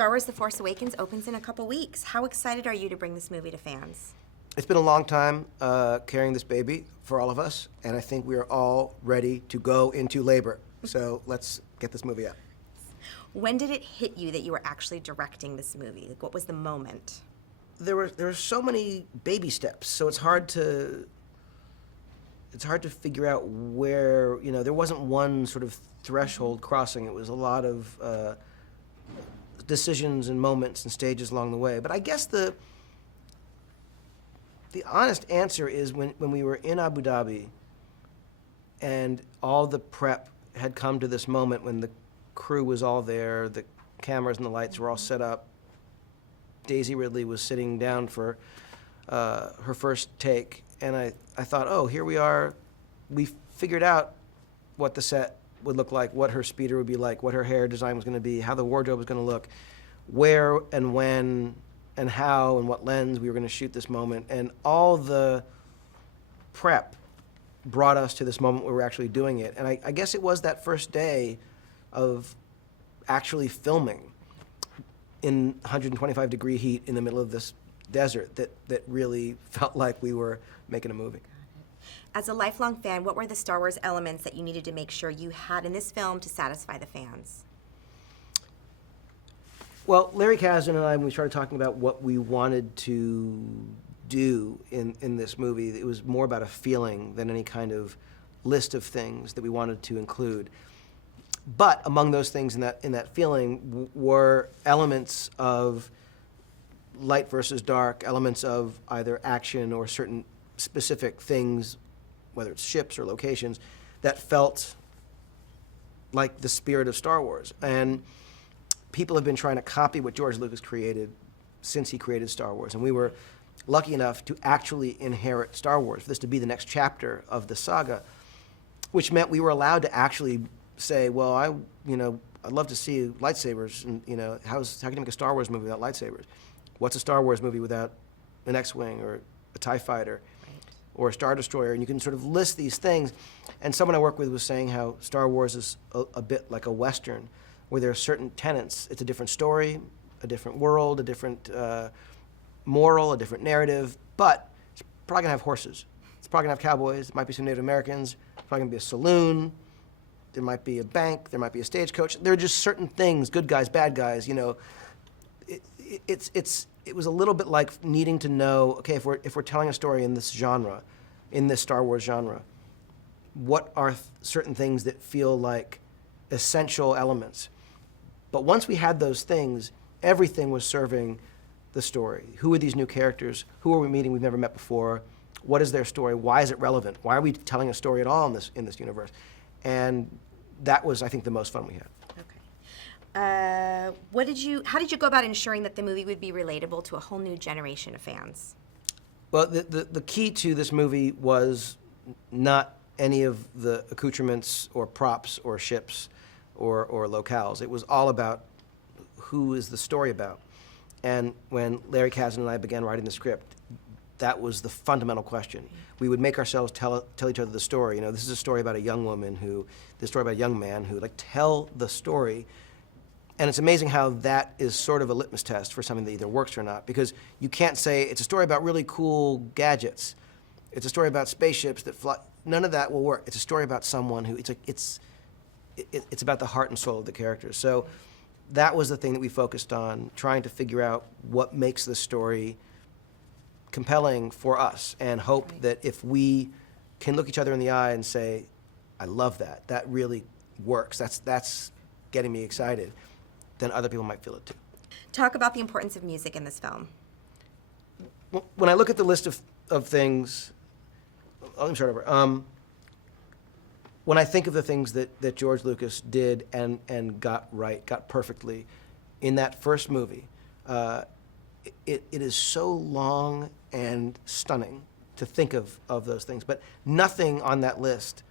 Star Wars The Force Awakens opens in a couple weeks. How excited are you to bring this movie to fans? It's been a long time carrying this baby for all of us, and I think we are all ready to go into labor. So let's get this movie out. When did it hit you that you were actually directing this movie? Like, what was the moment? There were so many baby steps, so it's hard to figure out where, there wasn't one sort of threshold crossing. It was a lot of decisions and moments and stages along the way. But I guess the honest answer is when we were in Abu Dhabi and all the prep had come to this moment when the crew was all there, the cameras and the lights were all set up. Daisy Ridley was sitting down for her first take, and I thought, oh, here we are. We figured out what the set would look like, what her speeder would be like, what her hair design was going to be, how the wardrobe was going to look, where and when and how and what lens we were going to shoot this moment. And all the prep brought us to this moment where we're actually doing it. And I guess it was that first day of actually filming in 125-degree heat in the middle of this desert that really felt like we were making a movie. As a lifelong fan, what were the Star Wars elements that you needed to make sure you had in this film to satisfy the fans? Well, Larry Kasdan and I, when we started talking about what we wanted to do in this movie, it was more about a feeling than any kind of list of things that we wanted to include. But among those things in that feeling were elements of light versus dark, elements of either action or certain specific things, whether it's ships or locations, that felt like the spirit of Star Wars. And people have been trying to copy what George Lucas created since he created Star Wars. And we were lucky enough to actually inherit Star Wars, for this to be the next chapter of the saga, which meant we were allowed to actually say, well, I'd love to see lightsabers, and how can you make a Star Wars movie without lightsabers? What's a Star Wars movie without an X-Wing or a TIE fighter or a Star Destroyer? And you can sort of list these things. And someone I work with was saying how Star Wars is a bit like a Western, where there are certain tenets. It's a different story, a different world, a different moral, a different narrative, but it's probably gonna have horses. It's probably gonna have cowboys. It might be some Native Americans. It's probably gonna be a saloon. There might be a bank. There might be a stagecoach. There are just certain things, good guys, bad guys. It was a little bit like needing to know, okay, if we're telling a story in this genre, in this Star Wars genre, what are certain things that feel like essential elements? But once we had those things, everything was serving the story. Who are these new characters? Who are we meeting we've never met before? What is their story? Why is it relevant? Why are we telling a story at all in this universe? And that was, I think, the most fun we had. Okay. How did you go about ensuring that the movie would be relatable to a whole new generation of fans? Well, the key to this movie was not any of the accoutrements or props or ships or locales. It was all about who is the story about. And when Larry Kasdan and I began writing the script, that was the fundamental question. We would make ourselves tell each other the story. This is a story about a young woman this story about a young man who, tell the story. And it's amazing how that is sort of a litmus test for something that either works or not, because you can't say it's a story about really cool gadgets. It's a story about spaceships that fly. None of that will work. It's a story about someone who, it's about the heart and soul of the characters. So that was the thing that we focused on, trying to figure out what makes the story compelling for us, and hope that if we can look each other in the eye and say, I love that, that really works, that's getting me excited, then other people might feel it too. Talk about the importance of music in this film. When I look at the list of things, let me start over. When I think of the things that George Lucas did and got right, got perfectly in that first movie, it is so long and stunning to think of those things, but nothing on that list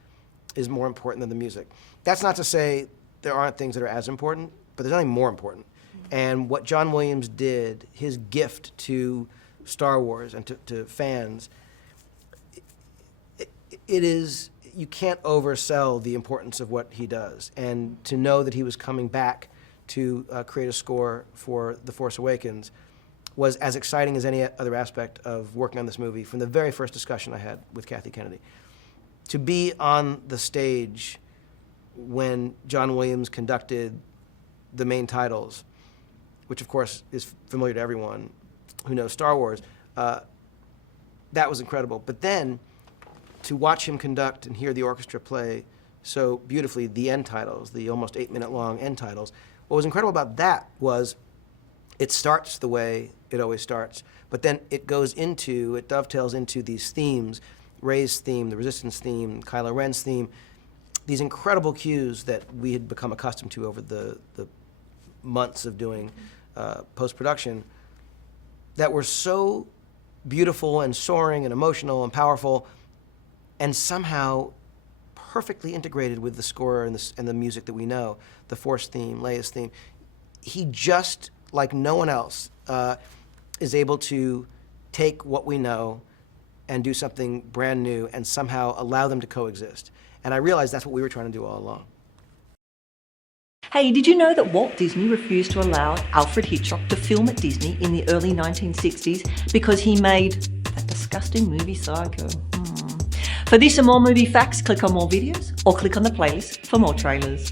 is more important than the music. That's not to say there aren't things that are as important, but there's nothing more important. Mm-hmm. And what John Williams did, his gift to Star Wars and to fans, it is, you can't oversell the importance of what he does. And to know that he was coming back to create a score for The Force Awakens was as exciting as any other aspect of working on this movie from the very first discussion I had with Kathy Kennedy. To be on the stage when John Williams conducted the main titles, which of course is familiar to everyone who knows Star Wars, that was incredible. But then to watch him conduct and hear the orchestra play so beautifully the end titles, the almost 8-minute long end titles, what was incredible about that was it starts the way it always starts, but then it dovetails into these themes, Rey's theme, the Resistance theme, Kylo Ren's theme, these incredible cues that we had become accustomed to over the months of doing post-production that were so beautiful and soaring and emotional and powerful and somehow perfectly integrated with the score and the music that we know, the Force theme, Leia's theme. He just, like no one else, is able to take what we know and do something brand new and somehow allow them to coexist. And I realized that's what we were trying to do all along. Hey, did you know that Walt Disney refused to allow Alfred Hitchcock to film at Disney in the early 1960s because he made that disgusting movie Psycho? For this and more movie facts, click on more videos or click on the playlist for more trailers.